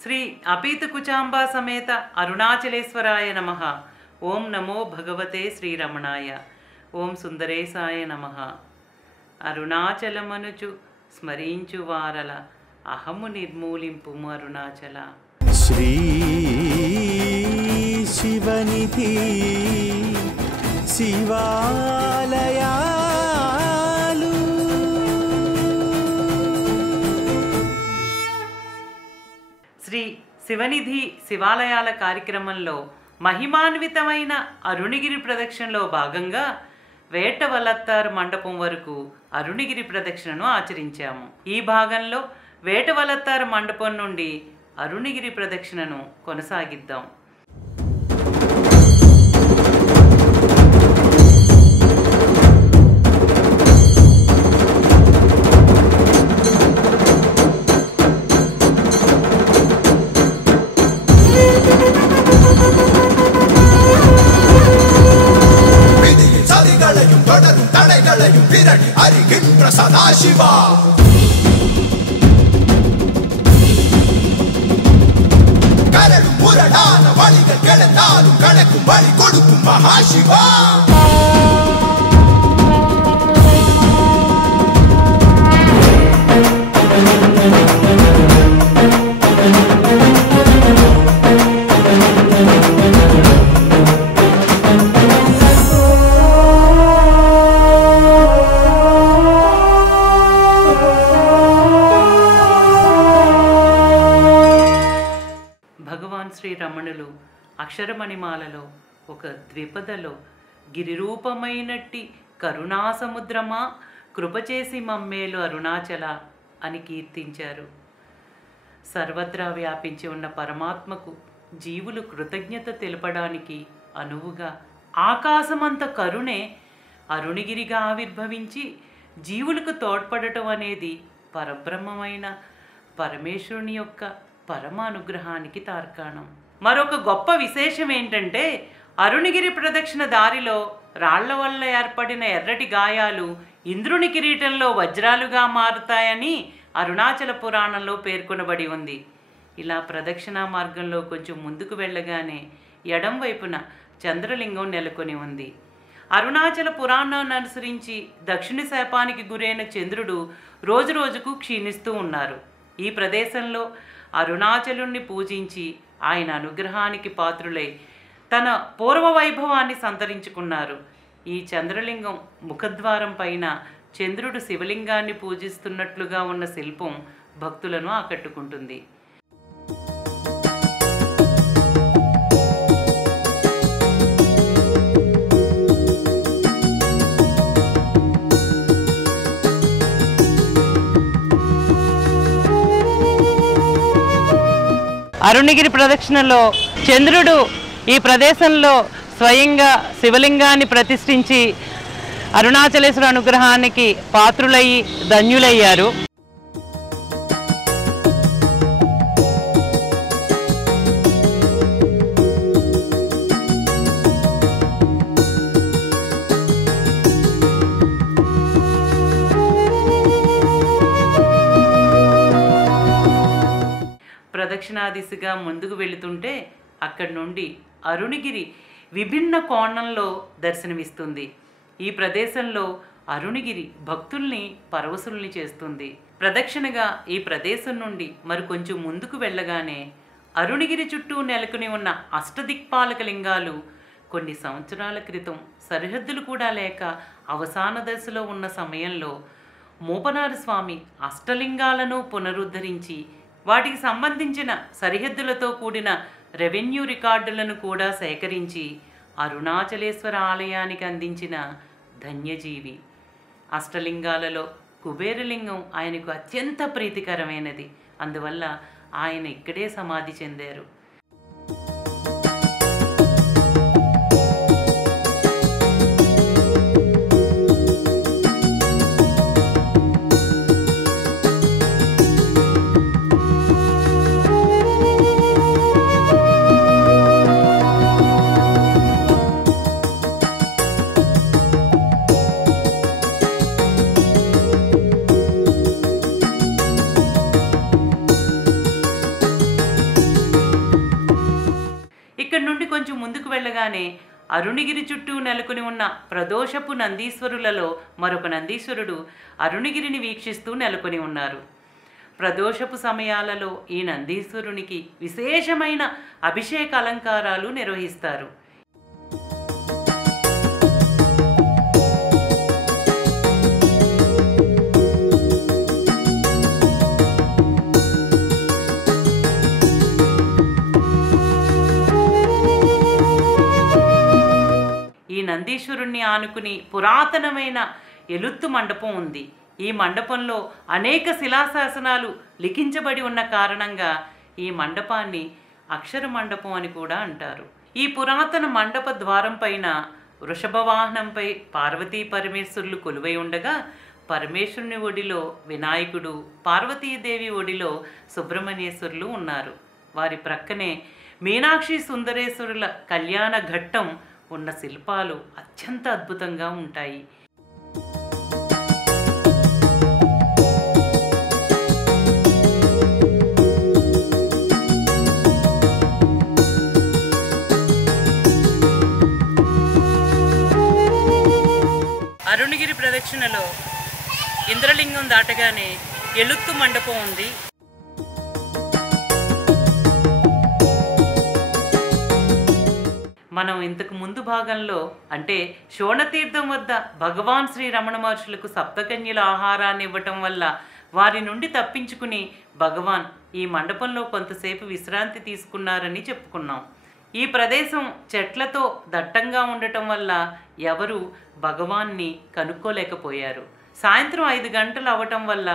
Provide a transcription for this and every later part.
శ్రీ అపీత కుచాంబా సమేత అరుణాచలేశ్వరాయ నమః. ఓం నమో భగవతే శ్రీరమణాయ. ఓం సుందరేశాయ నమః. అరుణాచలమనుచు స్మరించు వారల అహము నిర్మూలింపుము అరుణాచల. శ్రీ శివనిధి శివాలయాలు శ్రీ శివనిధి శివాలయాల కార్యక్రమంలో మహిమాన్వితమైన అరుణగిరి ప్రదక్షిణలో భాగంగా వేటవలత్తారు మండపం వరకు అరుణగిరి ప్రదక్షిణను ఆచరించాము. ఈ భాగంలో వేటవలత్తారు మండపం నుండి అరుణగిరి ప్రదక్షిణను కొనసాగిద్దాం. அருகின்ற சதாசிவா கரடும் முரடான வழிகள் கிடந்தாலும் கணக்கும் வழி கொடுக்கும் மகாசிவா. శ్రీరమణులు అక్షరమణిమాలలో ఒక ద్విపదలో గిరిరూపమైనట్టి కరుణాసముద్రమా కృపచేసి మమ్మేలు అరుణాచల అని కీర్తించారు. సర్వత్రా వ్యాపించి ఉన్న పరమాత్మకు జీవులు కృతజ్ఞత తెలపడానికి అనువుగా ఆకాశమంత కరుణే అరుణగిరిగా ఆవిర్భవించి జీవులకు తోడ్పడటం అనేది పరబ్రహ్మమైన పరమేశ్వరుని యొక్క పరమ అనుగ్రహానికి తార్కాణం. మరొక గొప్ప విశేషం ఏంటంటే అరుణగిరి ప్రదక్షిణ దారిలో రాళ్ల వల్ల ఏర్పడిన ఎర్రటి గాయాలు ఇంద్రుని కిరీటంలో వజ్రాలుగా మారుతాయని అరుణాచల పురాణంలో పేర్కొనబడి ఉంది. ఇలా ప్రదక్షిణ మార్గంలో కొంచెం ముందుకు వెళ్ళగానే ఎడం వైపున చంద్రలింగం నెలకొని ఉంది. అరుణాచల పురాణాన్ని అనుసరించి దక్షిణ శాపానికి గురైన చంద్రుడు రోజురోజుకు క్షీణిస్తూ ఉన్నారు. ఈ ప్రదేశంలో అరుణాచలుణ్ణి పూజించి ఆయన అనుగ్రహానికి పాత్రులై తన పూర్వ వైభవాన్ని సంతరించుకున్నారు. ఈ చంద్రలింగం ముఖద్వారం పైన చంద్రుడు శివలింగాన్ని పూజిస్తున్నట్లుగా ఉన్న శిల్పం భక్తులను ఆకట్టుకుంటుంది. అరుణగిరి ప్రదక్షిణలో చంద్రుడు ఈ ప్రదేశంలో స్వయంగా శివలింగాన్ని ప్రతిష్ఠించి అరుణాచలేశ్వర అనుగ్రహానికి పాత్రులయ్యి ధన్యులయ్యారు. ప్రదక్షిణా దిశగా ముందుకు వెళుతుంటే అక్కడి నుండి అరుణగిరి విభిన్న కోణంలో దర్శనమిస్తుంది. ఈ ప్రదేశంలో అరుణగిరి భక్తుల్ని పరవశుల్ని చేస్తుంది. ప్రదక్షిణగా ఈ ప్రదేశం నుండి మరికొంచెం ముందుకు వెళ్ళగానే అరుణగిరి చుట్టూ నెలకొని ఉన్న అష్టదిక్పాలక లింగాలు కొన్ని సంవత్సరాల క్రితం సరిహద్దులు కూడా లేక అవసాన దశలో ఉన్న సమయంలో మూపనారి స్వామి అష్టలింగాలను పునరుద్ధరించి వాటికి సంబంధించిన సరిహద్దులతో కూడిన రెవెన్యూ రికార్డులను కూడా సేకరించి అరుణాచలేశ్వర ఆలయానికి అందించిన ధన్యజీవి. అష్టలింగాలలో కుబేరలింగం ఆయనకు అత్యంత ప్రీతికరమైనది. అందువల్ల ఆయన ఇక్కడే సమాధి చెందారు. అరుణగిరి చుట్టూ నెలకొని ఉన్న ప్రదోషపు నందీశ్వరులలో మరొక నందీశ్వరుడు అరుణగిరిని వీక్షిస్తూ నెలకొని ఉన్నారు. ప్రదోషపు సమయాలలో ఈ నందీశ్వరునికి విశేషమైన అభిషేక అలంకారాలు నిర్వహిస్తారు. ఈ నందీశ్వరుణ్ణి ఆనుకుని పురాతనమైన ఎలుత్తు మండపం ఉంది. ఈ మండపంలో అనేక శిలాశాసనాలు లిఖించబడి ఉన్న కారణంగా ఈ మండపాన్ని అక్షర మండపం అని కూడా అంటారు. ఈ పురాతన మండప ద్వారం పైన వృషభ వాహనంపై పార్వతీ పరమేశ్వరులు కొలువై ఉండగా పరమేశ్వరుని ఒడిలో వినాయకుడు, పార్వతీదేవి ఒడిలో సుబ్రహ్మణ్యేశ్వరులు ఉన్నారు. వారి ప్రక్కనే మీనాక్షి సుందరేశ్వరుల కళ్యాణ ఘట్టం ఉన్న శిల్పాలు అత్యంత అద్భుతంగా ఉంటాయి. అరుణగిరి ప్రదక్షిణలో ఇంద్రలింగం దాటగానే ఎలుత్తు మండపం ఉంది. మనం ఇంతకు ముందు భాగంలో అంటే శోణతీర్థం వద్ద భగవాన్ శ్రీ రమణ మహర్షులకు సప్తకన్యల ఆహారాన్ని ఇవ్వటం వల్ల వారి నుండి తప్పించుకుని భగవాన్ ఈ మండపంలో కొంతసేపు విశ్రాంతి తీసుకున్నారని చెప్పుకున్నాం. ఈ ప్రదేశం చెట్లతో దట్టంగా ఉండటం వల్ల ఎవరు భగవాన్ని కనుక్కోలేకపోయారు. సాయంత్రం 5 గంటలు అవటం వల్ల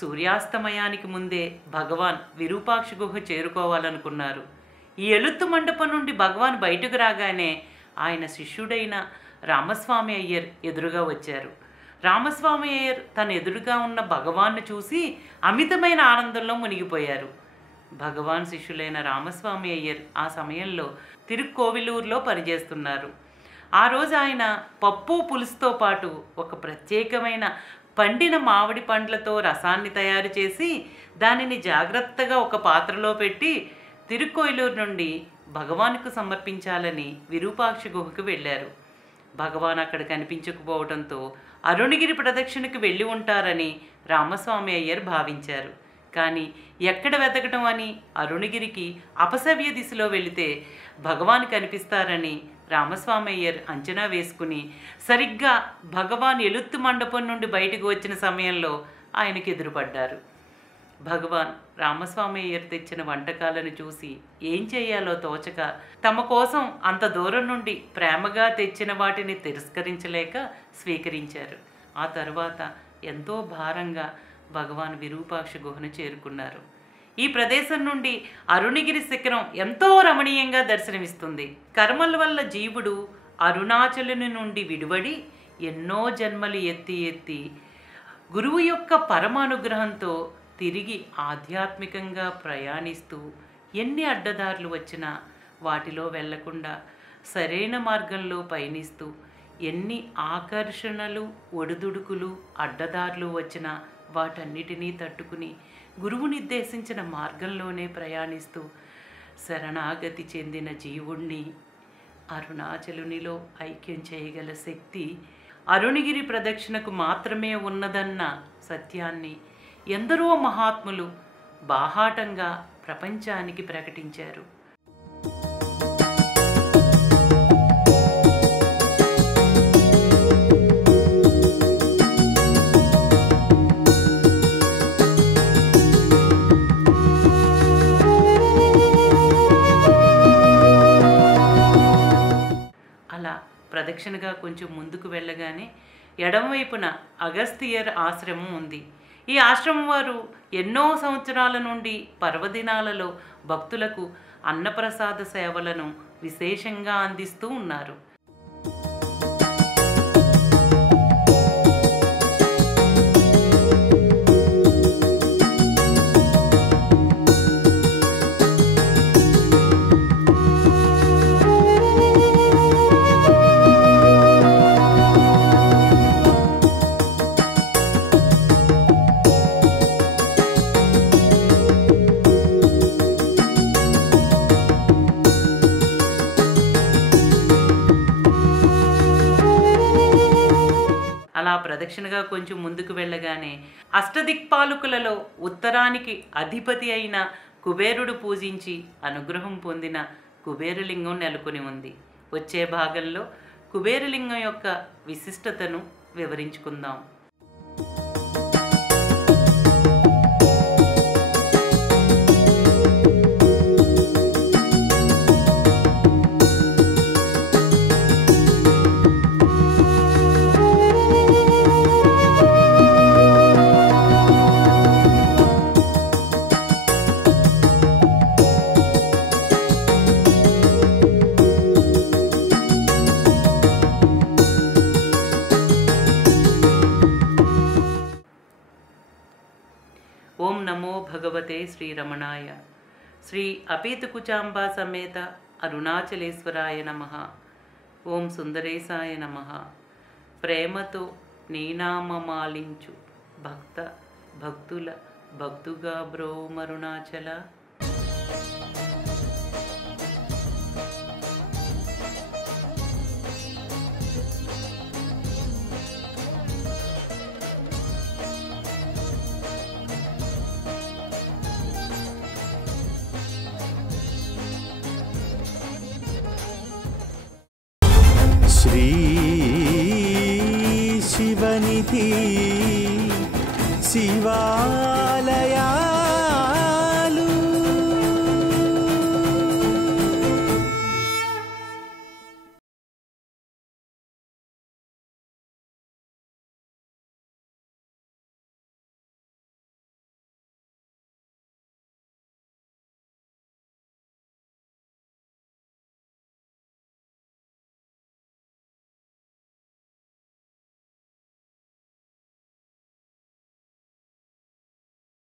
సూర్యాస్తమయానికి ముందే భగవాన్ విరూపాక్ష గుహ చేరుకోవాలనుకున్నారు. ఈ ఎలుత్తు మండపం నుండి భగవాన్ బయటకు రాగానే ఆయన శిష్యుడైన రామస్వామి అయ్యర్ ఎదురుగా వచ్చారు. రామస్వామి అయ్యర్ తన ఎదురుగా ఉన్న భగవాన్ను చూసి అమితమైన ఆనందంలో మునిగిపోయారు. భగవాన్ శిష్యులైన రామస్వామి అయ్యర్ ఆ సమయంలో తిరుక్కోవిలూరులో పనిచేస్తున్నారు. ఆ రోజు ఆయన పప్పు పులుసుతో పాటు ఒక ప్రత్యేకమైన పండిన మామిడి పండ్లతో రసాన్ని తయారు చేసి దానిని జాగ్రత్తగా ఒక పాత్రలో పెట్టి తిరుక్కోయిలూరు నుండి భగవాన్కు సమర్పించాలని విరూపాక్ష గుహకు వెళ్ళారు. భగవాన్ అక్కడ కనిపించకపోవడంతో అరుణగిరి ప్రదక్షిణకు వెళ్ళి ఉంటారని రామస్వామి అయ్యర్ భావించారు. కానీ ఎక్కడ వెతకటం అని అరుణగిరికి అపసవ్య దిశలో వెళితే భగవాన్ కనిపిస్తారని రామస్వామి అయ్యర్ అంచనా వేసుకుని సరిగ్గా భగవాన్ ఎలుత్తు మండపం నుండి బయటకు వచ్చిన సమయంలో ఆయనకు ఎదురుపడ్డారు. భగవాన్ రామస్వామి అయ్యర్ తెచ్చిన వంటకాలను చూసి ఏం చేయాలో తోచక తమ కోసం అంత దూరం నుండి ప్రేమగా తెచ్చిన వాటిని తిరస్కరించలేక స్వీకరించారు. ఆ తర్వాత ఎంతో భారంగా భగవాన్ విరూపాక్ష గుహను చేరుకున్నారు. ఈ ప్రదేశం నుండి అరుణగిరి శిఖరం ఎంతో రమణీయంగా దర్శనమిస్తుంది. కర్మల వల్ల జీవుడు అరుణాచలుని నుండి విడివడి ఎన్నో జన్మలు ఎత్తి గురువు యొక్క పరమ అనుగ్రహంతో తిరిగి ఆధ్యాత్మికంగా ప్రయాణిస్తూ ఎన్ని అడ్డదారులు వచ్చినా వాటిలో వెళ్లకుండా సరైన మార్గంలో పయనిస్తూ ఎన్ని ఆకర్షణలు, ఒడిదుడుకులు, అడ్డదారులు వచ్చినా వాటన్నిటినీ తట్టుకుని గురువు నిర్దేశించిన మార్గంలోనే ప్రయాణిస్తూ శరణాగతి చెందిన జీవుణ్ణి అరుణాచలునిలో ఐక్యం చేయగల శక్తి అరుణగిరి ప్రదక్షిణకు మాత్రమే ఉన్నదన్న సత్యాన్ని ఎందరో మహాత్ములు బాహాటంగా ప్రపంచానికి ప్రకటించారు. అలా ప్రదక్షిణగా కొంచెం ముందుకు వెళ్ళగానే ఎడమవైపున అగస్త్యర్ ఆశ్రమం ఉంది. ఈ ఆశ్రమం వారు ఎన్నో సంవత్సరాల నుండి పర్వదినాలలో భక్తులకు అన్నప్రసాద సేవలను విశేషంగా అందిస్తూ ఉన్నారు. ప్రదక్షిణగా కొంచెం ముందుకు వెళ్ళగానే అష్టదిక్పాలకులలో ఉత్తరానికి అధిపతి అయిన కుబేరుడు పూజించి అనుగ్రహం పొందిన కుబేరలింగం నెలకొని ఉంది. వచ్చే భాగంలో కుబేరలింగం యొక్క విశిష్టతను వివరించుకుందాం. ఓం నమో భగవతే శ్రీరమణాయ. శ్రీ అపేతకుచాంబా సమేత అరుణాచలేశ్వరాయ నమః. ఓం సుందరేశాయ నమః. ప్రేమతో నీనామమాలించు భక్తుల భక్తుగా బ్రోమరుణాచల. శ్రీ శివనిధి శివాలయ